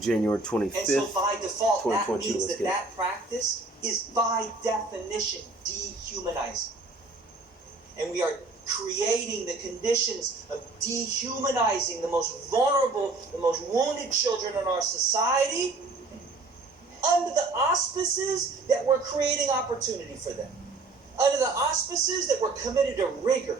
January 25th, And so by default, that 2022. means that practice is by definition dehumanizing. And we are creating the conditions of dehumanizing the most vulnerable, the most wounded children in our society under the auspices that we're creating opportunity for them. Under the auspices that we're committed to rigor.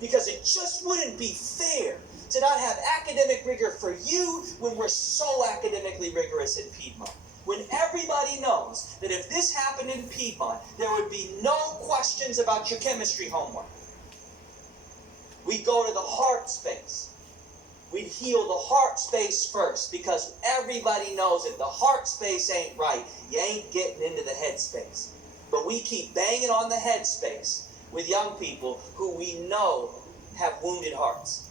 Because it just wouldn't be fair to not have academic rigor for you when we're so academically rigorous in Piedmont. When everybody knows that if this happened in Piedmont, there would be no questions about your chemistry homework. We'd go to the heart space. We'd heal the heart space first because everybody knows if the heart space ain't right, you ain't getting into the head space. But we keep banging on the head space with young people who we know have wounded hearts.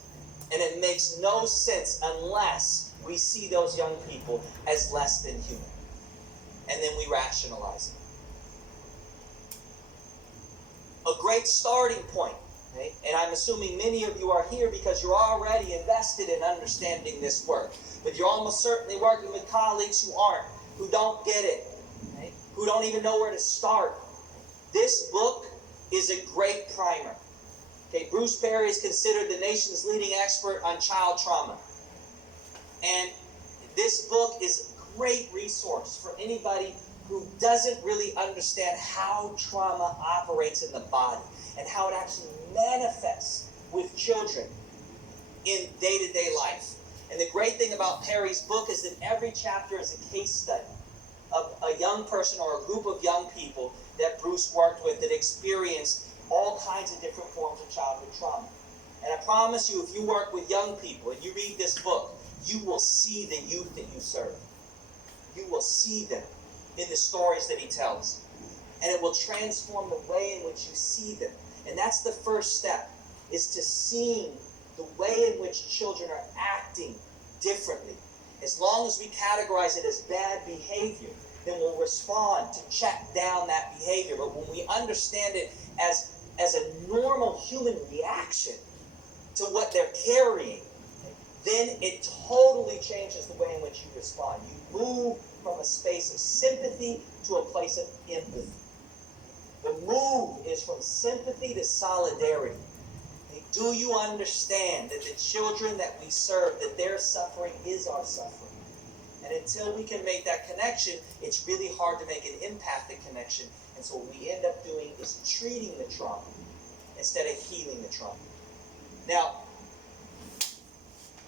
And it makes no sense unless we see those young people as less than human. And then we rationalize it. A great starting point, okay? And I'm assuming many of you are here because you're already invested in understanding this work. But you're almost certainly working with colleagues who aren't, who don't get it, okay? Who don't even know where to start. This book is a great primer. Okay, Bruce Perry is considered the nation's leading expert on child trauma. And this book is a great resource for anybody who doesn't really understand how trauma operates in the body and how it actually manifests with children in day-to-day life. And the great thing about Perry's book is that every chapter is a case study of a young person or a group of young people that Bruce worked with that experienced all kinds of different forms of childhood trauma. And I promise you, if you work with young people and you read this book, you will see the youth that you serve. You will see them in the stories that he tells. And it will transform the way in which you see them. And that's the first step, is to seeing the way in which children are acting differently. As long as we categorize it as bad behavior, then we'll respond to check down that behavior. But when we understand it as a normal human reaction to what they're carrying, then it totally changes the way in which you respond. You move from a space of sympathy to a place of empathy. The move is from sympathy to solidarity. Do you understand that the children that we serve, that their suffering is our suffering? And until we can make that connection, it's really hard to make an empathic connection. And so what we end up doing is treating the trauma instead of healing the trauma. Now,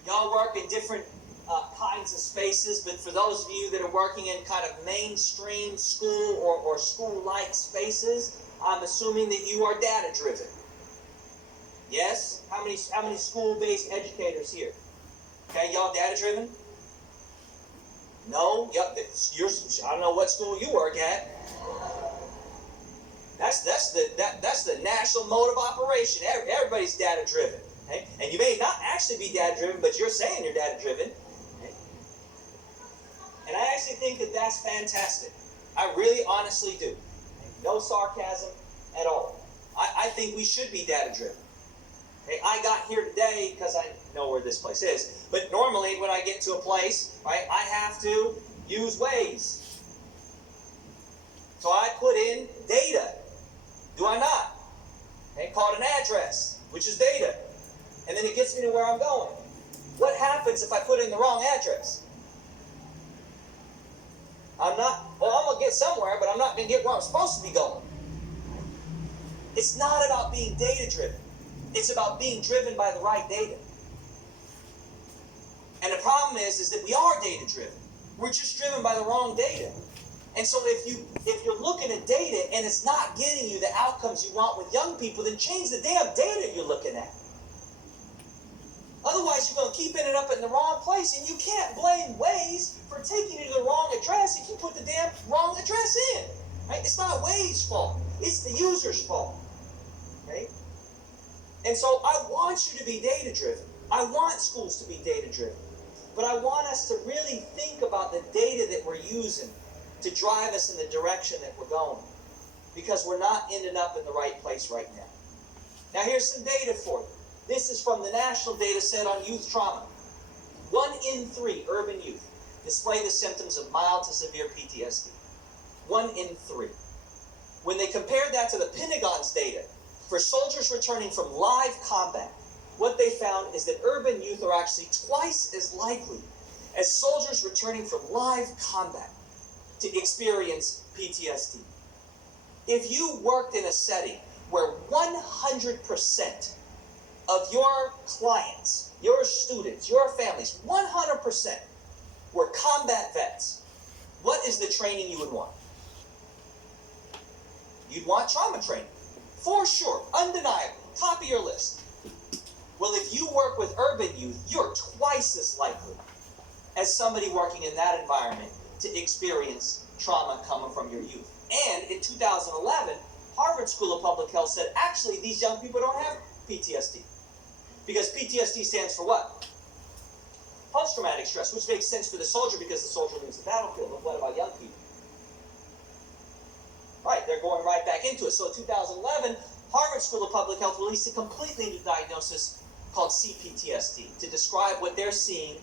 y'all work in different kinds of spaces, but for those of you that are working in kind of mainstream school or school-like spaces, I'm assuming that you are data-driven. Yes? How many school-based educators here? Okay, y'all data-driven? No? Yep, I don't know what school you work at. That's the national mode of operation. Everybody's data-driven. Okay? And you may not actually be data-driven, but you're saying you're data-driven. Okay? And I actually think that that's fantastic. I really honestly do. Okay? No sarcasm at all. I think we should be data-driven. Okay? I got here today because I know where this place is. But normally when I get to a place, right, I have to use Waze. So I put in data. Do I not? Okay? Call it an address, which is data. And then it gets me to where I'm going. What happens if I put in the wrong address? I'm going to get somewhere, but I'm not going to get where I'm supposed to be going. It's not about being data-driven. It's about being driven by the right data. And the problem is that we are data-driven. We're just driven by the wrong data. And so if you're looking at data and it's not getting you the outcomes you want with young people, then change the damn data you're looking at. Otherwise, you're going to keep ending up in the wrong place, and you can't blame Waze for taking you to the wrong address if you put the damn wrong address in. Right? It's not Waze's fault. It's the user's fault. Okay? And so I want you to be data-driven. I want schools to be data-driven. But I want us to really think about the data that we're using to drive us in the direction that we're going. Because we're not ending up in the right place right now. Now here's some data for you. This is from the national data set on youth trauma. 1 in 3 urban youth display the symptoms of mild to severe PTSD. 1 in 3. When they compared that to the Pentagon's data for soldiers returning from live combat, what they found is that urban youth are actually twice as likely as soldiers returning from live combat to experience PTSD. If you worked in a setting where 100% of your clients, your students, your families, 100% were combat vets, what is the training you would want? You'd want trauma training, for sure, undeniable, top of your list. Well, if you work with urban youth, you're twice as likely as somebody working in that environment to experience trauma coming from your youth. And in 2011, Harvard School of Public Health said, actually, these young people don't have PTSD. Because PTSD stands for what? Post-traumatic stress, which makes sense for the soldier because the soldier leaves the battlefield. But what about young people? Right, they're going right back into it. So in 2011, Harvard School of Public Health released a completely new diagnosis called CPTSD to describe what they're seeing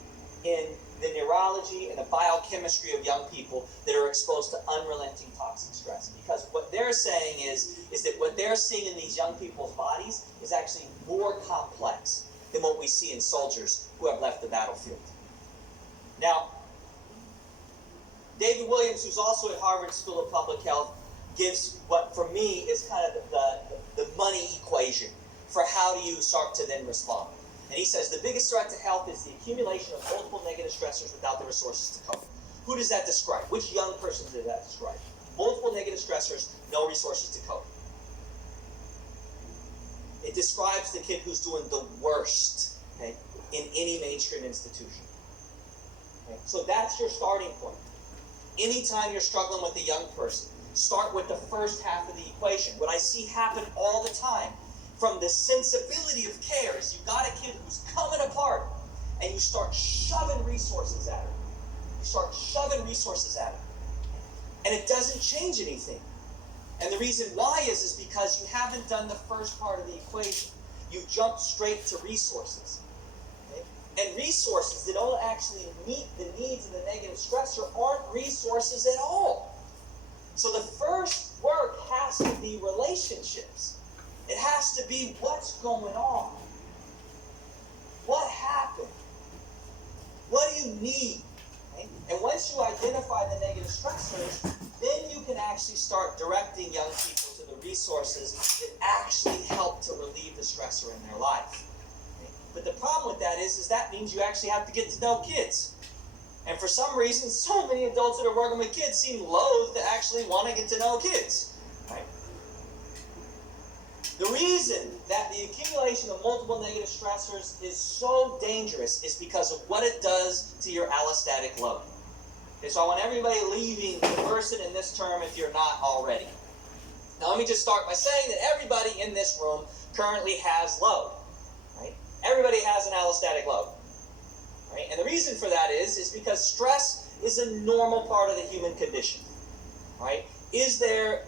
in the neurology and the biochemistry of young people that are exposed to unrelenting toxic stress. Because what they're saying is that what they're seeing in these young people's bodies is actually more complex than what we see in soldiers who have left the battlefield. Now, David Williams, who's also at Harvard School of Public Health, gives what for me is kind of the money equation for how do you start to then respond. And he says the biggest threat to health is the accumulation of multiple negative stressors without the resources to cope. Who does that describe? Which young person does that describe? Multiple negative stressors, no resources to cope. It describes the kid who's doing the worst, okay, in any mainstream institution. Okay? So that's your starting point. Anytime you're struggling with a young person, start with the first half of the equation. What I see happen all the time from the sensibility of care is you've got a kid who's coming apart and you start shoving resources at her. You start shoving resources at her. And it doesn't change anything. And the reason why is because you haven't done the first part of the equation. You've jumped straight to resources. Okay? And resources that don't actually meet the needs of the negative stressor aren't resources at all. So the first work has to be relationships. It has to be what's going on. What happened? What do you need? Okay? And once you identify the negative stressors, then you can actually start directing young people to the resources that actually help to relieve the stressor in their life. Okay? But the problem with that is that means you actually have to get to know kids. And for some reason, so many adults that are working with kids seem loath to actually want to get to know kids. Right? The reason that the accumulation of multiple negative stressors is so dangerous is because of what it does to your allostatic load. Okay, so I want everybody leaving conversant in this term if you're not already. Now let me just start by saying that everybody in this room currently has load. Right? Everybody has an allostatic load. Right? And the reason for that is because stress is a normal part of the human condition. Right? Is there,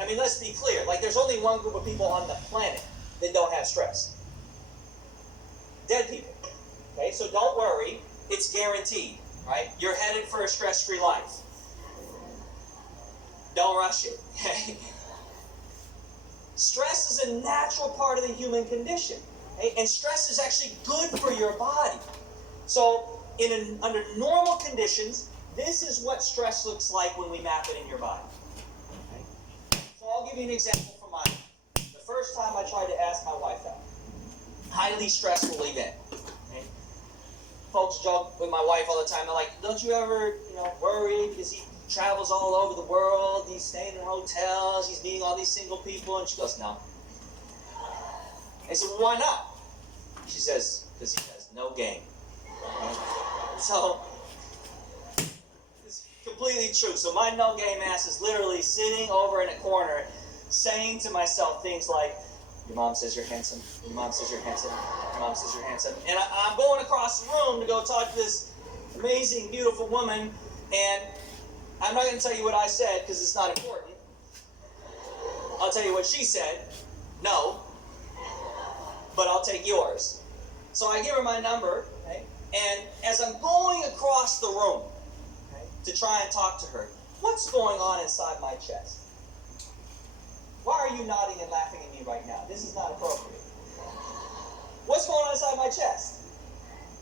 I mean, let's be clear, like there's only one group of people on the planet that don't have stress. Dead people. Okay, so don't worry, it's guaranteed, right? You're headed for a stress-free life. Don't rush it. Okay? Stress is a natural part of the human condition. Okay? And stress is actually good for your body. So under normal conditions, this is what stress looks like when we map it in your body. Okay? So I'll give you an example from mine. The first time I tried to ask my wife out. Highly stressful event. Okay? Folks joke with my wife all the time. They're like, don't you ever, worry because he travels all over the world, he's staying in hotels, he's meeting all these single people, and she goes, no. I said, well, why not? She says, because he has no game. Okay? So, it's completely true. So my no game ass is literally sitting over in a corner saying to myself things like, your mom says you're handsome, your mom says you're handsome, your mom says you're handsome. And I'm going across the room to go talk to this amazing, beautiful woman, and I'm not going to tell you what I said because it's not important. I'll tell you what she said. No. But I'll take yours. So I give her my number, okay? And as I'm going across the room, okay, to try and talk to her, what's going on inside my chest? Why are you nodding and laughing at me right now? This is not appropriate. What's going on inside my chest?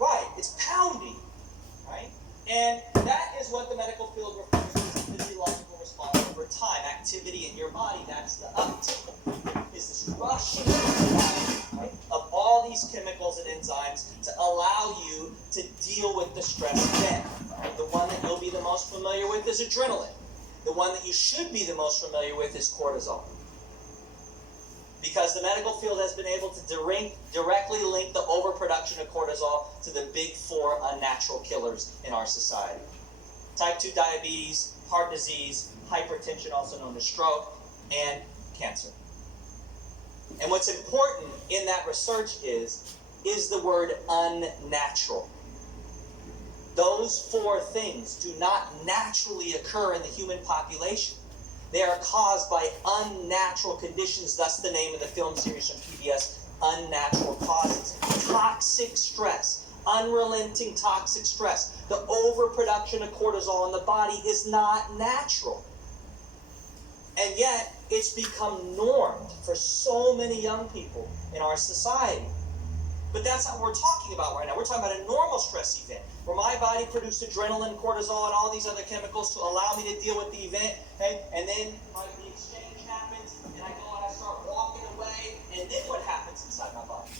Right, it's pounding, right? And that is what the medical field refers to as a physiological response over time. Activity in your body, that's the uptick. Is this rushing through the body, right, of all these chemicals and enzymes to allow you to deal with the stress event. Right? The one that you'll be the most familiar with is adrenaline. The one that you should be the most familiar with is cortisol. Because the medical field has been able to directly link the overproduction of cortisol to the big four unnatural killers in our society. Type 2 diabetes, heart disease, hypertension, also known as stroke, and cancer. And what's important in that research is the word unnatural. Those four things do not naturally occur in the human population. They are caused by unnatural conditions, thus the name of the film series from PBS, Unnatural Causes. Toxic stress, unrelenting toxic stress. The overproduction of cortisol in the body is not natural. And yet, it's become normed for so many young people in our society. But that's not what we're talking about right now. We're talking about a normal stress event, where my body produced adrenaline, cortisol, and all these other chemicals to allow me to deal with the event, okay? And then the exchange happens, and I go and I start walking away, and then what happens inside my body?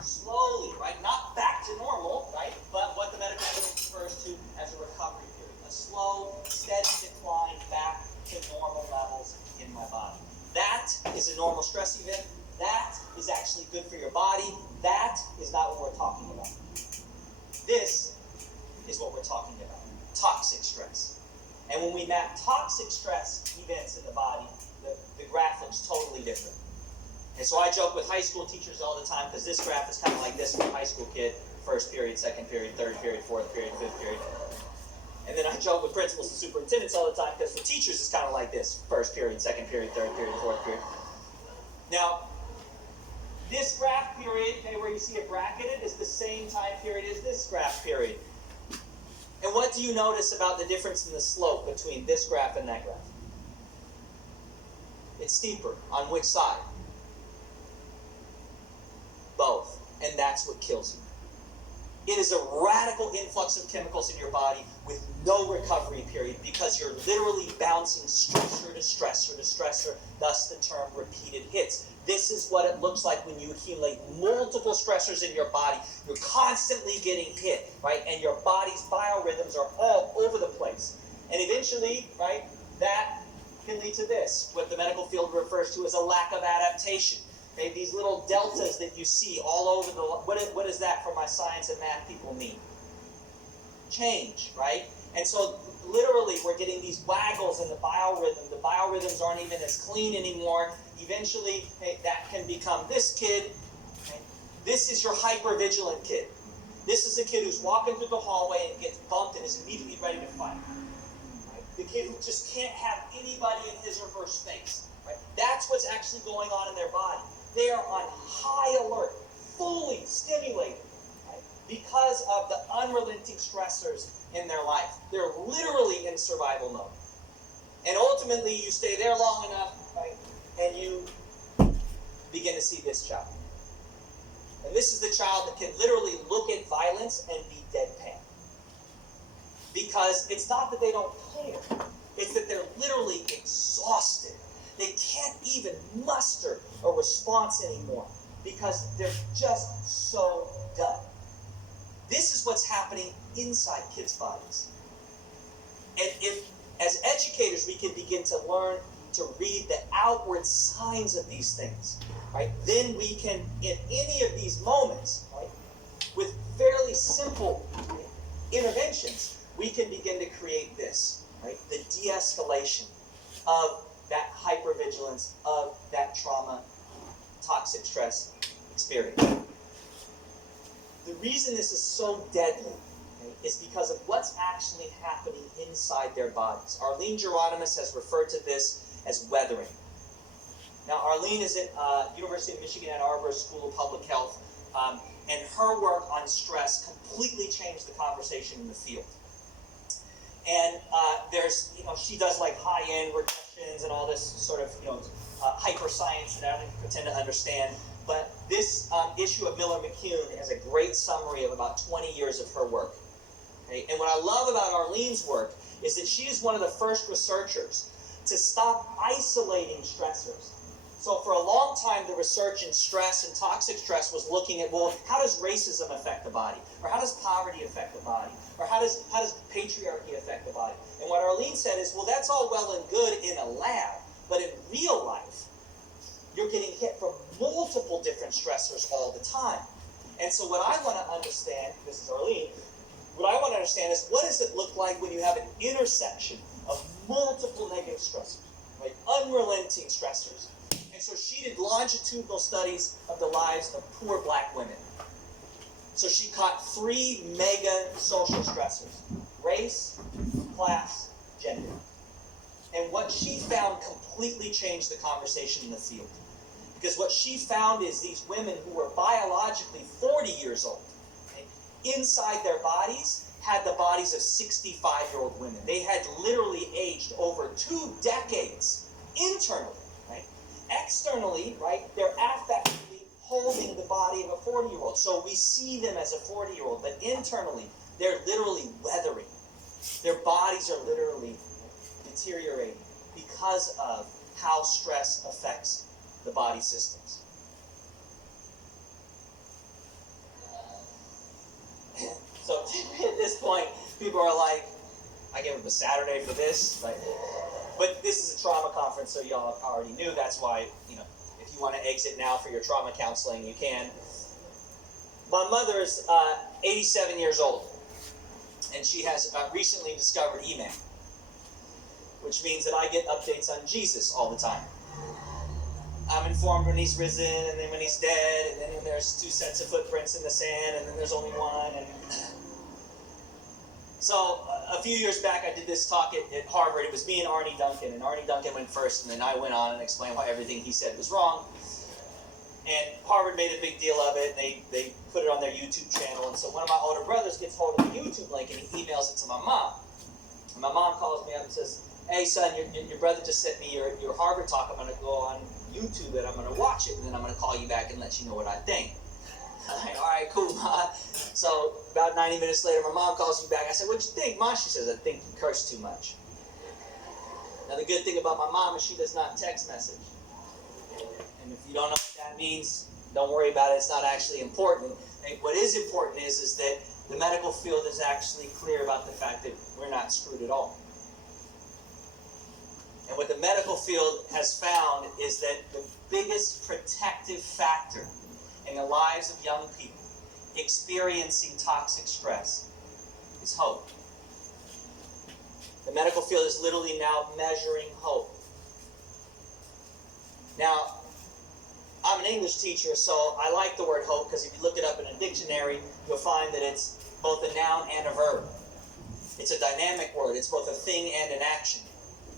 Slowly, right? Not back to normal, right? But what the medical field refers to as a recovery period. A slow, steady decline back to normal levels in my body. That is a normal stress event. That is actually good for your body. That is not what we're talking about. This is what we're talking about. Toxic stress. And when we map toxic stress events in the body, the graph looks totally different. And so I joke with high school teachers all the time, because this graph is kind of like this for a high school kid. First period, second period, third period, fourth period, fifth period. And then I joke with principals and superintendents all the time, because for teachers it's kind of like this. First period, second period, third period, fourth period. Now, this graph period, okay, where you see it bracketed, is the same time period as this graph period. And what do you notice about the difference in the slope between this graph and that graph? It's steeper. On which side? Both. And that's what kills you. It is a radical influx of chemicals in your body with no recovery period, because you're literally bouncing stressor to stressor to stressor, thus the term repeated hits. This is what it looks like when you accumulate multiple stressors in your body. You're constantly getting hit, right? And your body's biorhythms are all over the place. And eventually, right, that can lead to this, what the medical field refers to as a lack of adaptation. Okay, these little deltas that you see all over the... What does that for my science and math people mean? Change, right? And so literally we're getting these waggles in the biorhythm. The biorhythms aren't even as clean anymore. Eventually, hey, that can become this kid. Okay? This is your hypervigilant kid. This is a kid who's walking through the hallway and gets bumped and is immediately ready to fight. Right? The kid who just can't have anybody in his or her space. Right? That's what's actually going on in their body. They are on high alert, fully stimulated, right, because of the unrelenting stressors in their life. They're literally in survival mode. And ultimately, you stay there long enough, right, and you begin to see this child. And this is the child that can literally look at violence and be deadpan. Because it's not that they don't care, it's that they're literally exhausted. They can't even muster a response anymore because they're just so done. This is what's happening inside kids' bodies. And if, as educators, we can begin to learn to read the outward signs of these things, right, then we can, in any of these moments, right, with fairly simple interventions, we can begin to create this, right, the de-escalation of that hypervigilance, of that trauma, toxic stress experience. The reason this is so deadly, okay, is because of what's actually happening inside their bodies. Arlene Geronimus has referred to this as weathering. Now, Arlene is at University of Michigan Ann Arbor School of Public Health, and her work on stress completely changed the conversation in the field. And she does like high-end regressions and all this sort of, hyper science that I don't even pretend to understand. But this issue of Miller McCune has a great summary of about 20 years of her work. Okay? And what I love about Arlene's work is that she is one of the first researchers to stop isolating stressors. So for a long time, the research in stress and toxic stress was looking at, well, how does racism affect the body? Or how does poverty affect the body? Or how does patriarchy affect the body? And what Arlene said is, well, that's all well and good in a lab, but in real life, you're getting hit from multiple different stressors all the time. And so what I want to understand, this is Arlene, what I want to understand is, what does it look like when you have an intersection of multiple negative stressors, right? Unrelenting stressors. And so she did longitudinal studies of the lives of poor black women. So she caught 3 mega social stressors: race, class, gender. And what she found completely changed the conversation in the field. Because what she found is these women who were biologically 40 years old, okay, inside their bodies, had the bodies of 65-year-old women. They had literally aged over 2 decades internally. Externally, right, they're affectively holding the body of a 40-year-old. So we see them as a 40-year-old, but internally, they're literally weathering. Their bodies are literally deteriorating because of how stress affects the body systems. So at this point, people are like, I gave up a Saturday for this, but this is a trauma conference, so y'all already knew. That's why, if you want to exit now for your trauma counseling, you can. My mother's 87 years old, and she has recently discovered email, which means that I get updates on Jesus all the time. I'm informed when he's risen, and then when he's dead, and then when there's 2 sets of footprints in the sand, and then there's only one. And so a few years back, I did this talk at Harvard. It was me and Arnie Duncan, and Arnie Duncan went first, and then I went on and explained why everything he said was wrong. And Harvard made a big deal of it, and they put it on their YouTube channel. And so one of my older brothers gets hold of the YouTube link, and he emails it to my mom. And my mom calls me up and says, hey, son, your brother just sent me your Harvard talk. I'm going to go on YouTube, and I'm going to watch it, and then I'm going to call you back and let you know what I think. I'm like, all right, cool, Ma. So about 90 minutes later, my mom calls me back. I said, what'd you think, Ma? She says, I think you curse too much. Now, the good thing about my mom is she does not text message. And if you don't know what that means, don't worry about it. It's not actually important. And what is important is that the medical field is actually clear about the fact that we're not screwed at all. And what the medical field has found is that the biggest protective factor in the lives of young people experiencing toxic stress is hope. The medical field is literally now measuring hope. Now, I'm an English teacher, so I like the word hope, because if you look it up in a dictionary, you'll find that it's both a noun and a verb. It's a dynamic word. It's both a thing and an action.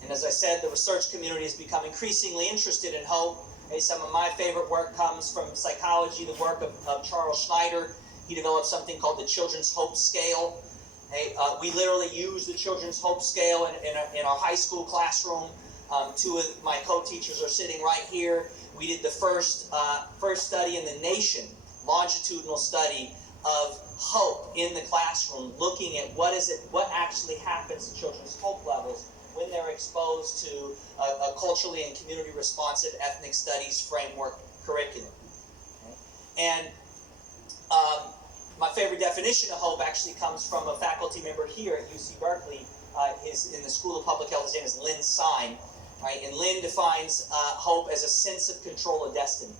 And as I said, the research community has become increasingly interested in hope. Some of my favorite work comes from psychology, the work of Charles Schneider. He developed something called the Children's Hope Scale. We literally use the Children's Hope Scale in our high school classroom. 2 of my co-teachers are sitting right here. We did the first study in the nation, longitudinal study of hope in the classroom, looking at what actually happens to children's hope levels when they're exposed to a culturally and community responsive ethnic studies framework curriculum. Okay? And my favorite definition of hope actually comes from a faculty member here at UC Berkeley. In the School of Public Health. His name is Lynn Syme. Right? And Lynn defines hope as a sense of control of destiny.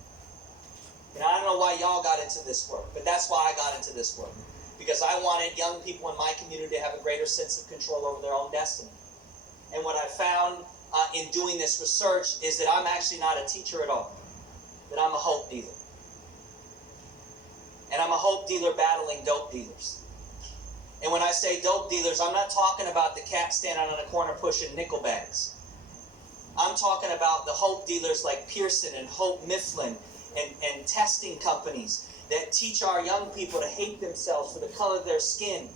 And I don't know why y'all got into this work, but that's why I got into this work. Because I wanted young people in my community to have a greater sense of control over their own destiny. And what I found in doing this research is that I'm actually not a teacher at all. That I'm a hope dealer. And I'm a hope dealer battling dope dealers. And when I say dope dealers, I'm not talking about the cat standing on a corner pushing nickel bags. I'm talking about the hope dealers like Pearson and Hope Mifflin and testing companies that teach our young people to hate themselves for the color of their skin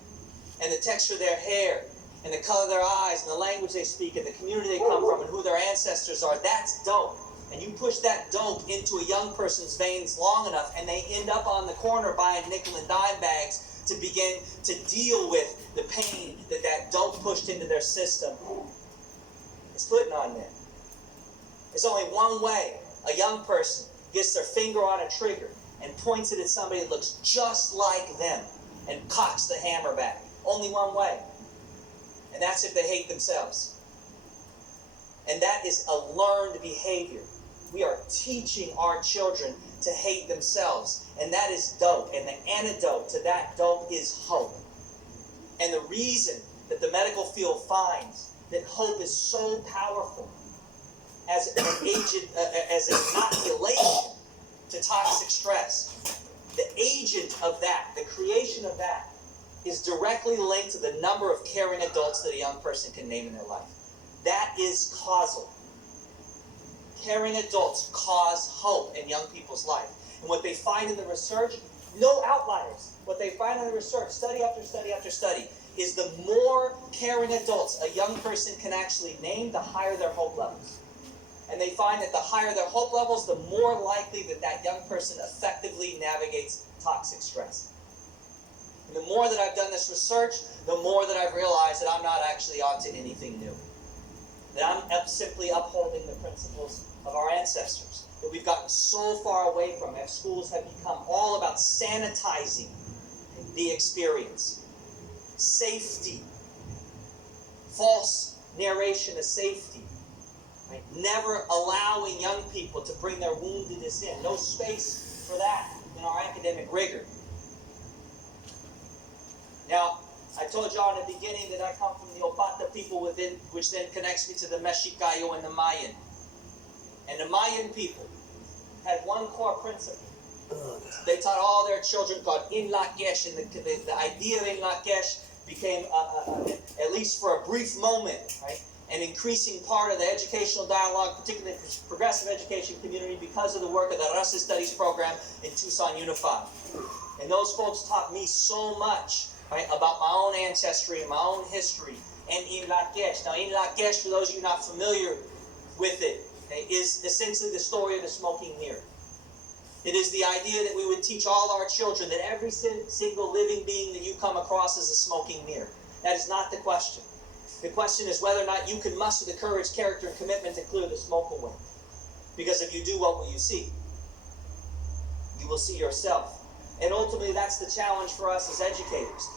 and the texture of their hair and the color of their eyes and the language they speak and the community they come from and who their ancestors are. That's dope. And you push that dope into a young person's veins long enough and they end up on the corner buying nickel and dime bags to begin to deal with the pain that that dope pushed into their system. It's putting on them. There's only one way a young person gets their finger on a trigger and points it at somebody that looks just like them and cocks the hammer back. Only one way. And that's if they hate themselves. And that is a learned behavior. We are teaching our children to hate themselves. And that is dope. And the antidote to that dope is hope. And the reason that the medical field finds that hope is so powerful as an agent, as an inoculation to toxic stress, the agent of that, the creation of that, is directly linked to the number of caring adults that a young person can name in their life. That is causal. Caring adults cause hope in young people's life. And what they find in the research, no outliers, what they find in the research, study after study after study, is the more caring adults a young person can actually name, the higher their hope levels. And they find that the higher their hope levels, the more likely that that young person effectively navigates toxic stress. And the more that I've done this research, the more that I've realized that I'm not actually onto anything new. That I'm simply upholding the principles of our ancestors that we've gotten so far away from, as schools have become all about sanitizing the experience. Safety. False narration of safety. Right? Never allowing young people to bring their woundedness in. No space for that in our academic rigor. Now, I told y'all in the beginning that I come from the Opata people within, which then connects me to the Mexicayo and the Mayan. And the Mayan people had one core principle. They taught all their children called In Lakesh, and the idea of In Lakesh became, at least for a brief moment, right, an increasing part of the educational dialogue, particularly the progressive education community, because of the work of the Race Studies program in Tucson Unified. And those folks taught me so much, right, about my own ancestry and my own history, and In Lakesh. Now, In Lakesh, for those of you not familiar with it, okay, is essentially the story of the smoking mirror. It is the idea that we would teach all our children that every single living being that you come across is a smoking mirror. That is not the question. The question is whether or not you can muster the courage, character, and commitment to clear the smoke away. Because if you do, what will you see? You will see yourself. And ultimately, that's the challenge for us as educators.